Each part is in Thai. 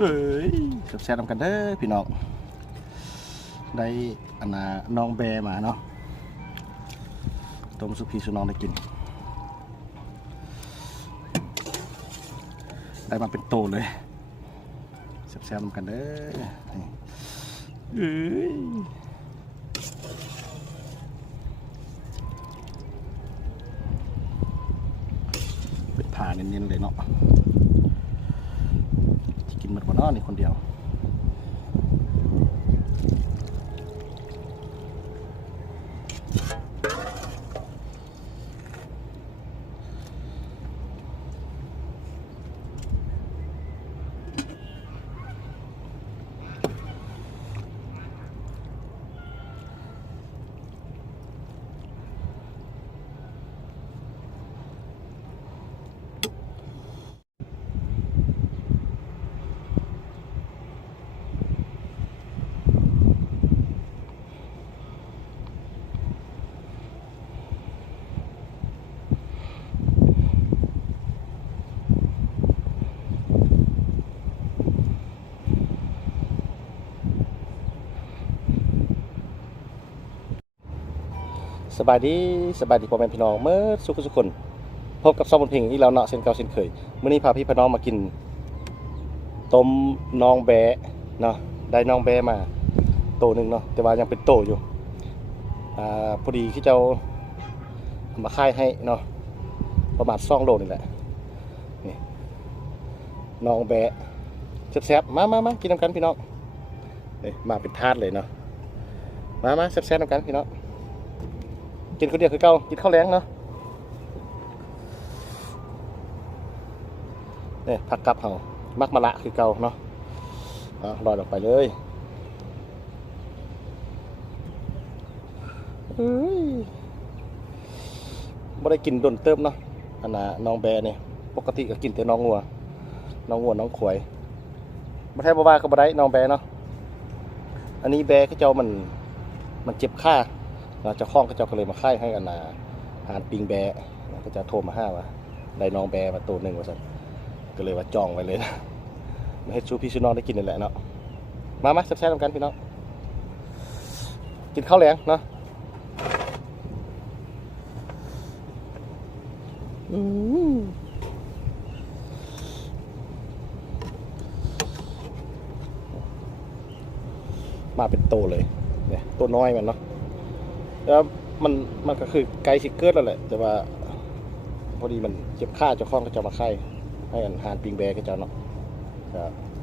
เอ้ยแซ่บๆนำกันเด้อพี่น้องได้อันน่ะน้องแบมาเนาะต้มสุพีสุน้องได้กินได้มาเป็นโตเลยแซ่บๆนำกันเด้อเอ้ยเป็นผ่าเน้นๆเลยเนาะที่กินหมดบ่เนาะนี่คนเดียวสบายดีพ่อแม่พี่น้องเมื่อสุขคนพบกับซอมบนพิงอีกแล้วเนาะเช่นเก่าเช่นเคยมื้อนี้พาพี่พี่น้องมากินต้มน้องแบะเนาะได้น้องแบะมาโตหนึ่งเนาะแต่ว่ายังเป็นโตอยู่พอดีที่เจ้ามาค่ายให้เนาะประมาณ2 โลนี่แหละนี่น้องแบะแซ่บๆมากินน้ำกันพี่น้องนี่มาเป็นทาสเลยเนาะมาแซ่บๆน้ำกันพี่น้องกินคนเดียวคือเก่ากินข้าวแรงเนาะเนี่ยผักกับเห่ามักมะละคือเก่าเนาะลอยออกไปเลยไม่ได้กินโดนเติมเนาะอันน่ะน้องแบเนี่ยปกติก็กินแต่น้องงัวน้องขวยไม่ใช่บ้าก็บ่ได้น้องแบเนาะอันนี้แบก็เจ้ามันเจ็บข้าเจ้าข้องก็เจ้าก็เลยมาค่ายให้อันน่ะอาหารปิงแบก็จะโทรมาห้าว่าได้น้องแบมาตัวหนึ่งว่าสั่นก็เลยว่าจองไว้เลยนะมาให้ชูพี่ชูน้องได้กินนี่แหละเนาะมาแซ่บๆกันพี่น้องกินข้าวแรงเนาะมาเป็นโตเลยเนี่ยตัวน้อยมันเนาะแล้วมันก็คือไกลสิเกิดแล้วแหละแต่ว่าพอดีมันเจ็บข้าเจ้าข้องก็จะมาไข่ให้อาหารปิงแบก็จะเนาะ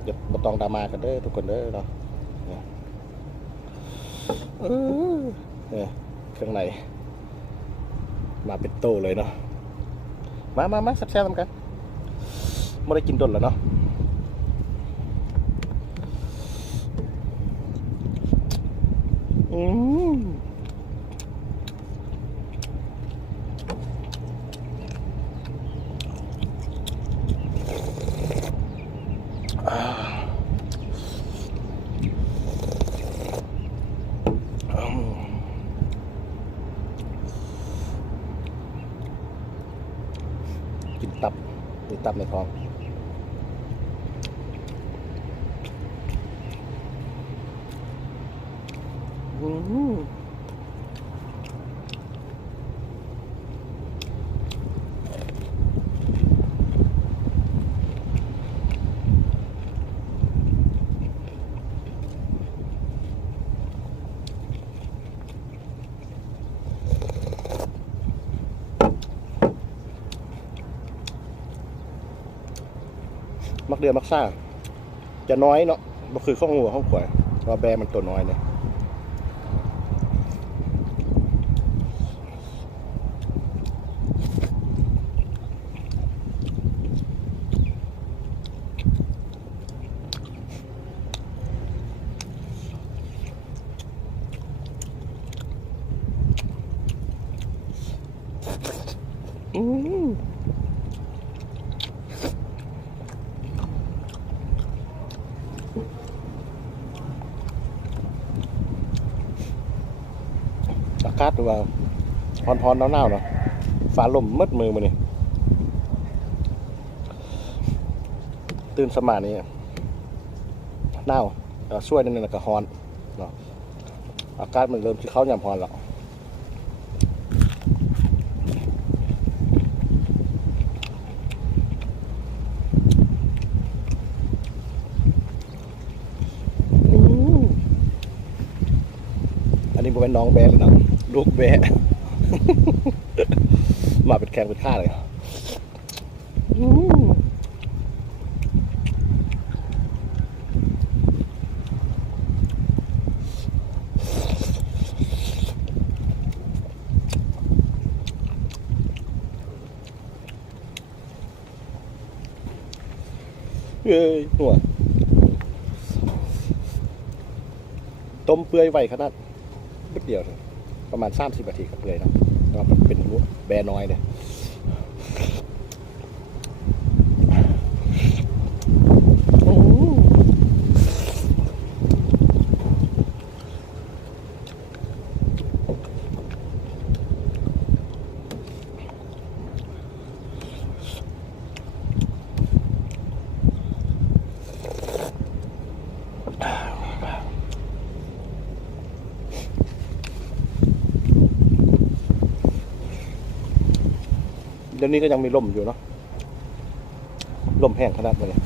อย่าบ่ต้องดราม่ากันเด้อทุกคนเด้อเนาะเนี่ยเครื่องในมาเป็นโตเลยเนาะมาแซ่บๆกันไม่ได้กินดนแล้วเนาะกินตับมีตับในท้องมักเดือมักซ่าจะน้อยเนาะก็คือข้องหัวข้องขวายว่าแบมันตัวน้อยเนี่ยอากาศดูว่าพอนหนาวๆเนาะฟ้าลมมืดมือมาเนี่ยตื่นสมานี่ หนาวช่วยนั่นน่ะก็ฮ้อนเนาะอากาศมันเริ่มที่เข้ายามฮ้อนแล้วอันนี้บ่เป็นน้องแบะเลยนะลูกแบะ มาเป็นแข่งเป็นข้าเลยเฮ้ยหัวต้มเปื่อยไวขนาดนิดเดียวประมาณ30 นาทีก็เปื่อยแล้วมันเป็นแบะน้อยเลยเดี๋ยวนี้ก็ยังมีลมอยู่เนาะลมแห้งขนาดนี้เลย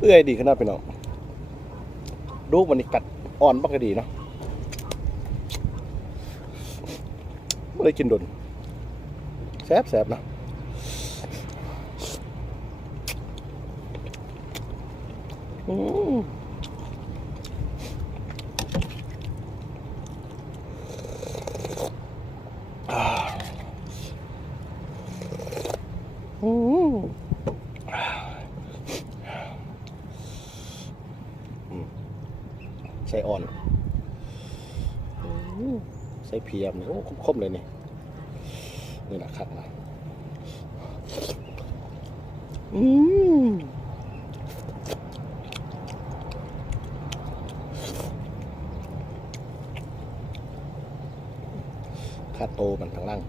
เอื้อยดีขนาดไปเนาะลูกมันนี่กัดอ่อนปกติเนาะไม่ได้กินดนแซ่บๆนะใส่อ่อนใส่เพียมโอ้คมๆเลยนี่นี่นะครับนะคาโตมันทางล่าง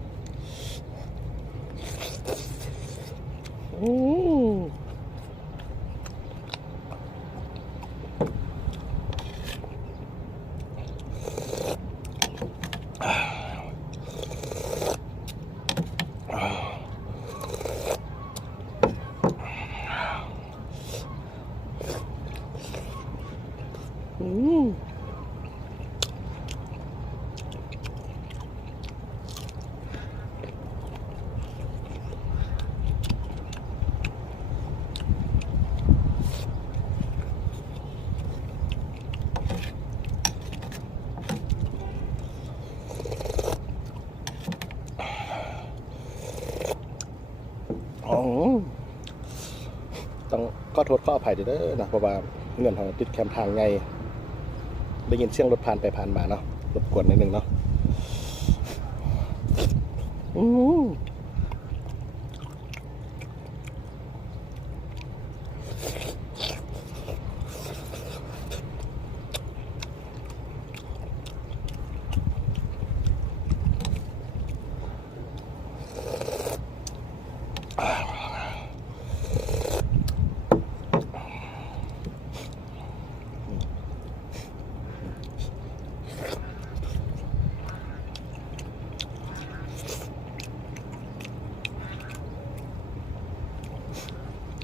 ต้องก็โทษข้ออภัยเด้อนะเพราะว่าเงินของติดแคมทางไงได้ยินเสียงรถผ่านไปผ่านมาเนาะ รบกวนนิดนึงเนาะ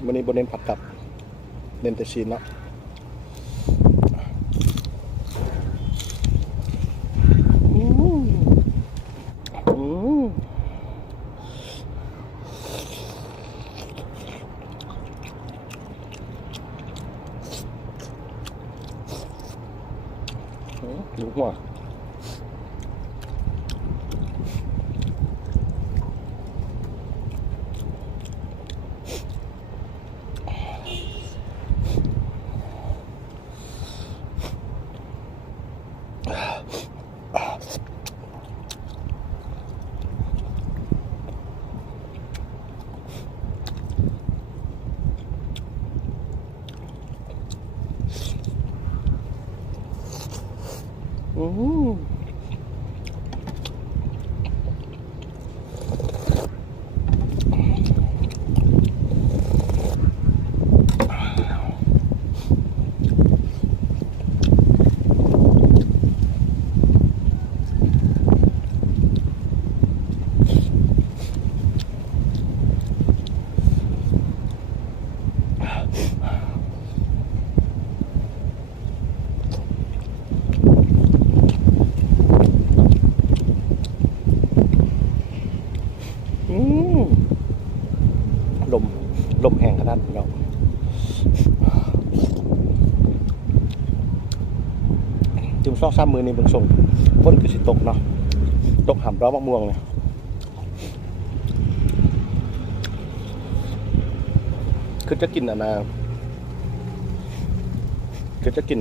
วันนี้บนเน้นผัดกับเน้นแต่ชีนเนาะดูหัวลมแห้งขนาดนี้เนาะจุ่มซอกซ้ำมือนี่เบิ่งส่งฝนคือสิตกเนาะตกหำร้อมะม่วงเนี่ยคือจะกินคือจะกิน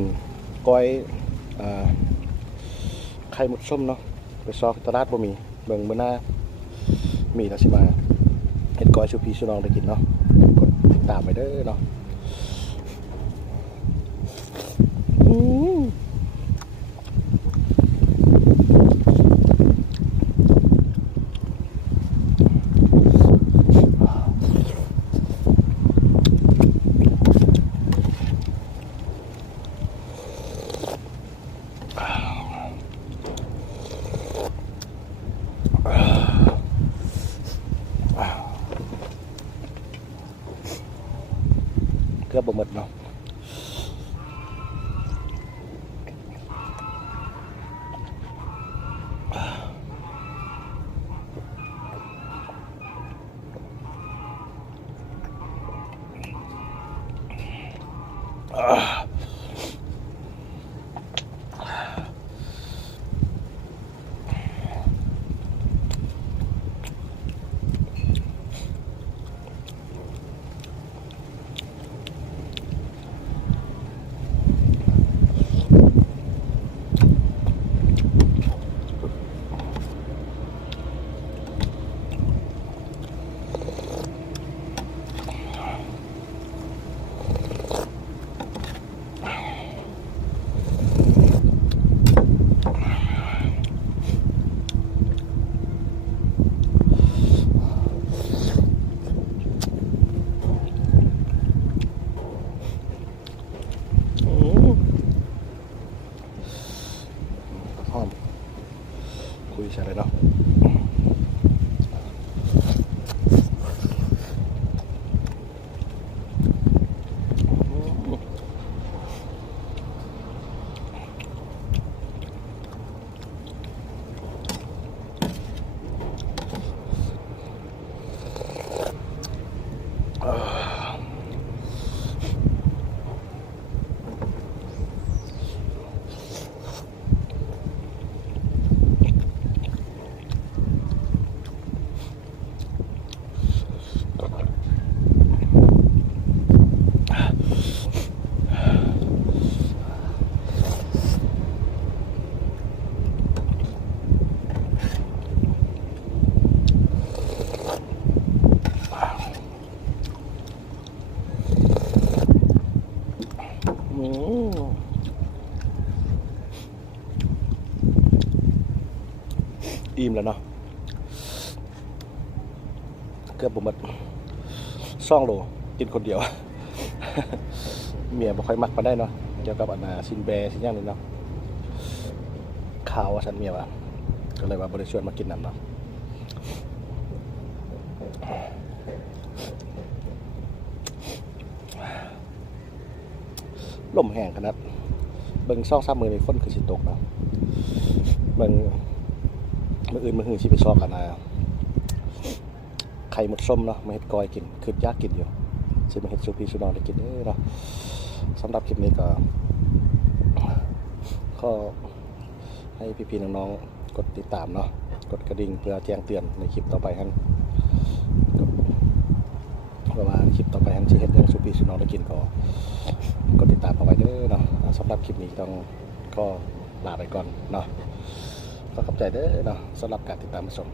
ก้อยไข่หมดส้มเนาะไปซอกตลาดบ่มีเบิ่งมื้อหน้ามีแล้วสิมาเฮ็ดก้อยชูพี่ชูน้องได้กินเนาะกดติดตามไปเด้อเนาะเกือบบ่หมดเนาะคุยใช่เลยเนาะ มอิ่มแล้วเนาะเกือบบ่หมด2 โลกินคนเดียว เมียบ่ค่อยมักปานใดเนาะเกี่ยวกับอันน่ะซินแบสิหยังนี่เนาะข่าวว่าซั่นเมียว่าก็เลยว่าบ่ได้ชวนมากินนำเนาะลมแห้งขนาดเบิ่ง2-3มื้อนี้ฝนคือสิตกเนาะเบิ่งมื้ออื่นมื้อหื้อสิไปซอกกันนะไข่หมดส้มเนาะมาเฮ็ดกอยกินคืออยากกินอยู่สิมาเฮ็ดสู่พี่สู่น้องได้กินเด้อเนาะสำหรับคลิปนี้ก็ขอให้พี่ๆน้องๆกดติดตามเนาะกดกระดิ่งเพื่อแจ้งเตือนในคลิปต่อไปหั่นเพราะว่าคลิปต่อไปหั่นสิเฮ็ดหยังสู่พี่สู่น้องได้กินก็กดติดตามเอาไว้เด้อเนาะสำหรับคลิปนี้ต้องก็ลาไปก่อนเนาะก็ขอบใจเด้อเนาะสำหรับการติดตามรับชม